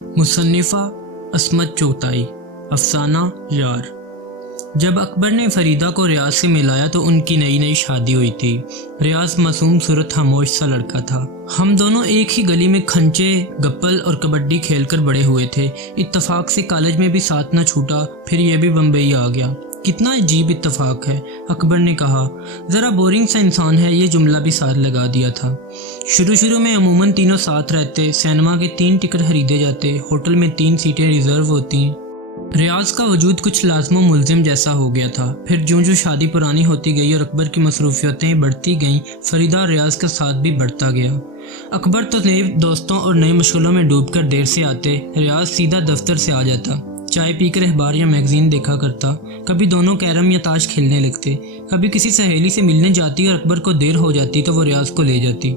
مصنفہ عصمت چغتائی، افسانہ یار۔ جب اکبر نے فریدہ کو ریاض سے ملایا تو ان کی نئی نئی شادی ہوئی تھی۔ ریاض معصوم صورت خاموش سا لڑکا تھا۔ ہم دونوں ایک ہی گلی میں کھنچے، گپل اور کبڈی کھیل کر بڑے ہوئے تھے۔ اتفاق سے کالج میں بھی ساتھ نہ چھوٹا، پھر یہ بھی بمبئی آ گیا۔ کتنا عجیب اتفاق ہے، اکبر نے کہا۔ ذرا بورنگ سا انسان ہے، یہ جملہ بھی ساتھ لگا دیا تھا۔ شروع میں عموماً تینوں ساتھ رہتے، سینما کے 3 ٹکٹ خریدے جاتے، ہوٹل میں 3 سیٹیں ریزرو ہوتی۔ ریاض کا وجود کچھ لازم و ملزم جیسا ہو گیا تھا۔ پھر جو شادی پرانی ہوتی گئی اور اکبر کی مصروفیتیں بڑھتی گئیں، فریدہ اور ریاض کا ساتھ بھی بڑھتا گیا۔ اکبر تو نئے دوستوں اور نئے مشغلوں میں ڈوب کر دیر سے آتے، ریاض سیدھا دفتر سے آ جاتا، چائے پی کر اخبار یا میگزین دیکھا کرتا۔ کبھی دونوں کیرم یا تاش کھیلنے لگتے، کبھی کسی سہیلی سے ملنے جاتی اور اکبر کو دیر ہو جاتی تو وہ ریاض کو لے جاتی۔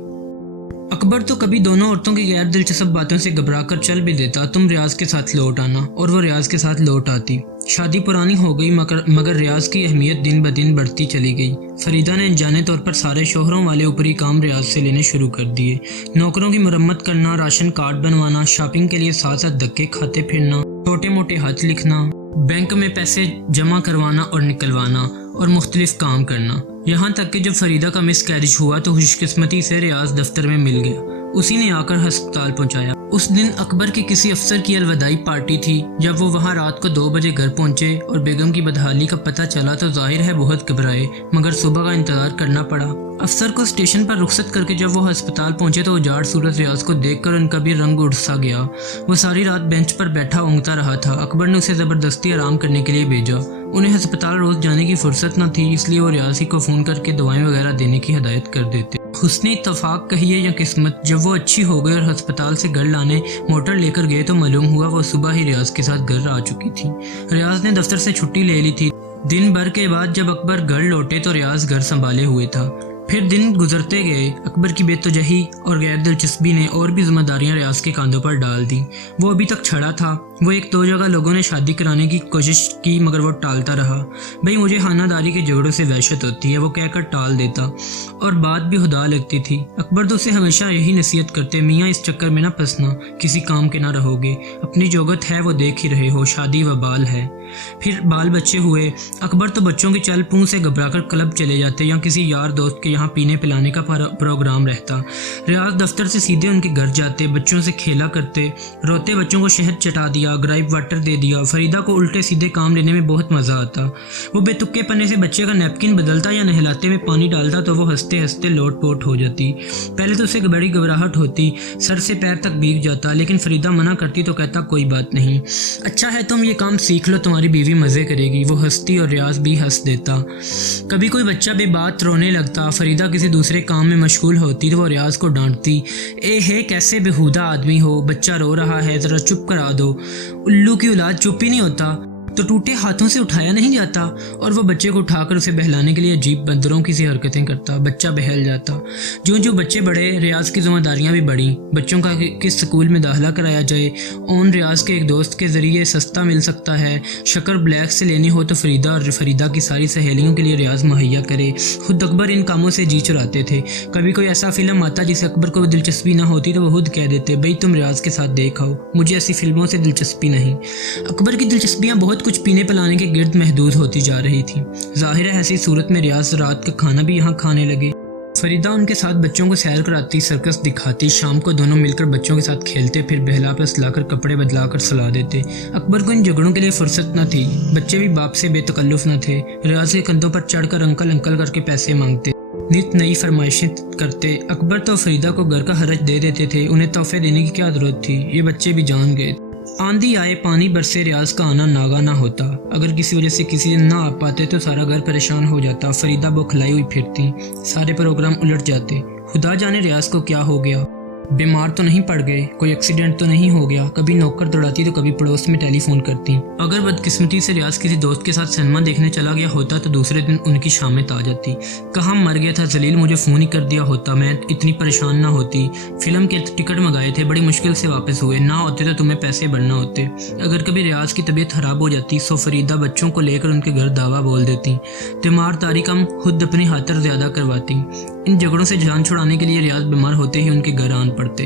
اکبر تو کبھی دونوں عورتوں کی غیر دلچسپ باتوں سے گھبرا کر چل بھی دیتا، تم ریاض کے ساتھ لوٹ آنا، اور وہ ریاض کے ساتھ لوٹ آتی۔ شادی پرانی ہو گئی مگر ریاض کی اہمیت دن بدن بڑھتی چلی گئی۔ فریدہ نے انجانے طور پر سارے شوہروں والے اوپری کام ریاض سے لینے شروع کر دیے۔ نوکروں کی مرمت کرنا، راشن کارڈ بنوانا، شاپنگ کے لیے ساتھ ساتھ دھکے کھاتے پھرنا، چھوٹے موٹے خط لکھنا، بینک میں پیسے جمع کروانا اور نکلوانا، اور مختلف کام کرنا۔ یہاں تک کہ جب فریدہ کا مس کیرج ہوا تو خوش قسمتی سے ریاض دفتر میں مل گیا، اسی نے آ کر ہسپتال پہنچایا۔ اس دن اکبر کی کسی افسر کی الوداعی پارٹی تھی۔ جب وہ وہاں رات کو 2 بجے گھر پہنچے اور بیگم کی بدحالی کا پتہ چلا تو ظاہر ہے بہت گھبرائے، مگر صبح کا انتظار کرنا پڑا۔ افسر کو اسٹیشن پر رخصت کر کے جب وہ ہسپتال پہنچے تو اجاڑ صورت ریاض کو دیکھ کر ان کا بھی رنگ اڑ سا گیا۔ وہ ساری رات بینچ پر بیٹھا اونگتا رہا تھا۔ اکبر نے اسے زبردستی آرام کرنے کے لیے بھیجا۔ انہیں ہسپتال روز جانے کی فرصت نہ تھی، اس لیے وہ ریاض کو فون کر کے دوائیں وغیرہ دینے کی ہدایت کر دیتے۔ حسن اتفاق کہیے یا قسمت، جب وہ اچھی ہو گئی اور ہسپتال سے گھر لانے موٹر لے کر گئے تو معلوم ہوا وہ صبح ہی ریاض کے ساتھ گھر آ چکی تھی۔ ریاض نے دفتر سے چھٹی لے لی تھی۔ دن بھر کے بعد جب اکبر گھر لوٹے تو ریاض گھر سنبھالے ہوئے تھا۔ پھر دن گزرتے گئے، اکبر کی بے توجہی اور غیر دلچسپی نے اور بھی ذمہ داریاں ریاض کے کاندھوں پر ڈال دیں۔ وہ ابھی تک چھڑا تھا۔ وہ 1-2 جگہ لوگوں نے شادی کرانے کی کوشش کی مگر وہ ٹالتا رہا۔ بھئی مجھے خانہ داری کے جھگڑوں سے وحشت ہوتی ہے، وہ کہہ کر ٹال دیتا، اور بات بھی خدا لگتی تھی۔ اکبر تو اسے ہمیشہ یہی نصیحت کرتے، میاں اس چکر میں نہ پھنسنا، کسی کام کے نہ رہو گے، اپنی جوگت ہے وہ دیکھ ہی رہے ہو، شادی وبال ہے۔ پھر بال بچے ہوئے۔ اکبر تو بچوں کی چل پوں سے گھبرا کر کلب چلے جاتے یا کسی یار دوست کے یہاں پینے پلانے کا پروگرام رہتا۔ ریاض دفتر سے سیدھے ان کے گھر جاتے، بچوں سے کھیلا کرتے، روتے بچوں کو شہد چٹا دیا، گرائپ واٹر دے دیا۔ فریدہ کو الٹے سیدھے کام لینے میں بہت مزہ آتا۔ وہ بے تکے پنے سے بچے کا نیپکن بدلتا یا نہلاتے میں پانی ڈالتا تو وہ ہنستے ہنستے لوٹ پوٹ ہو جاتی۔ پہلے تو اسے بڑی گھبراہٹ ہوتی، سر سے پیر تک بھیگ جاتا، لیکن فریدہ منع کرتی تو کہتا کوئی بات نہیں، اچھا ہے تم یہ کام سیکھ لو، تمہاری بیوی مزے کرے گی۔ وہ ہنستی اور ریاض بھی ہنس دیتا۔ کبھی کوئی بچہ بے بات رونے لگتا، فریدہ کسی دوسرے کام میں مشغول ہوتی تو وہ ریاض کو ڈانٹتی، اے ہے کیسے بےہودہ آدمی ہو، بچہ رو رہا ہے ذرا چپ کرا دو، الو کی اولاد چپ ہی نہیں ہوتا، تو ٹوٹے ہاتھوں سے اٹھایا نہیں جاتا۔ اور وہ بچے کو اٹھا کر اسے بہلانے کے لیے عجیب بندروں کی سی حرکتیں کرتا، بچہ بہل جاتا۔ جو بچے بڑھے، ریاض کی ذمہ داریاں بھی بڑھیں۔ بچوں کا کس سکول میں داخلہ کرایا جائے، اون ریاض کے ایک دوست کے ذریعے سستا مل سکتا ہے، شکر بلیک سے لینی ہو تو فریدہ اور فریدہ کی ساری سہیلیوں کے لیے ریاض مہیا کرے۔ خود اکبر ان کاموں سے جی چراتے تھے۔ کبھی کوئی ایسا فلم آتا جسے اکبر کو دلچسپی نہ ہوتی تو وہ خود کہہ دیتے، بھئی تم ریاض کے ساتھ دیکھ آؤ، مجھے ایسی فلموں سے دلچسپی نہیں۔ اکبر کی دلچسپیاں بہت کچھ پینے پلانے کے گرد محدود ہوتی جا رہی تھی۔ ظاہر ہے ایسی صورت میں ریاض رات کا کھانا بھی یہاں کھانے لگے۔ فریدہ ان کے ساتھ بچوں کو سیر کراتی، سرکس دکھاتی، شام کو دونوں مل کر بچوں کے ساتھ کھیلتے، پھر بہلا پسلا کر کپڑے بدلا کر سلا دیتے۔ اکبر کو ان جھگڑوں کے لیے فرصت نہ تھی، بچے بھی باپ سے بے تکلف نہ تھے۔ ریاض کے کندھوں پر چڑھ کر انکل انکل کر کے پیسے مانگتے، نت نئی فرمائشیں کرتے۔ اکبر تو فریدہ کو گھر کا خرچ دے دیتے تھے، انہیں تحفے دینے کی کیا ضرورت تھی، یہ بچے بھی جان گئے۔ آندھی آئے پانی برسے، ریاض کا آنا ناگا نہ ہوتا۔ اگر کسی وجہ سے کسی دن نہ آ پاتے تو سارا گھر پریشان ہو جاتا، فریدہ بوکھلائی ہوئی پھرتی، سارے پروگرام الٹ جاتے۔ خدا جانے ریاض کو کیا ہو گیا، بیمار تو نہیں پڑ گئے، کوئی ایکسیڈنٹ تو نہیں ہو گیا۔ کبھی نوکر دوڑاتی تو کبھی پڑوس میں ٹیلی فون کرتی۔ اگر بدقسمتی سے ریاض کسی دوست کے ساتھ سینما دیکھنے چلا گیا ہوتا تو دوسرے دن ان کی شامت آ جاتی، کہاں مر گیا تھا ذلیل، مجھے فون ہی کر دیا ہوتا، میں اتنی پریشان نہ ہوتی، فلم کے ٹکٹ منگائے تھے، بڑی مشکل سے واپس ہوئے، نہ ہوتے تو تمہیں پیسے بڑھنا ہوتے۔ اگر کبھی ریاض کی طبیعت خراب ہو جاتی سو فریدہ بچوں کو لے کر ان کے گھر دعویٰ بول دیتی، تیمار تاری کم خود اپنی خاطر زیادہ کرواتی۔ ان جھگڑوں سے جان چھڑانے کے لیے ریاض بیمار ہوتے ہی ان کے گھر آن پڑتے۔